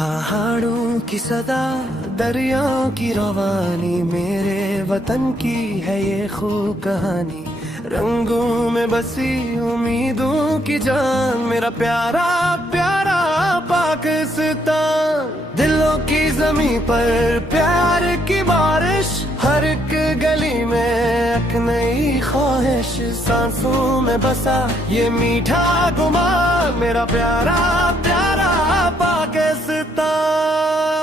पहाड़ों की सदा, दरियाओं की रवानी, मेरे वतन की है ये खूब कहानी। रंगों में बसी उम्मीदों की जान, मेरा प्यारा प्यारा पाकिस्तान। दिलों की जमी पर प्यार की बारिश, हर एक गली में एक नई ख्वाहिश। सांसों में बसा ये मीठा गुमान, मेरा प्यारा प्यारा पाकिस्तान।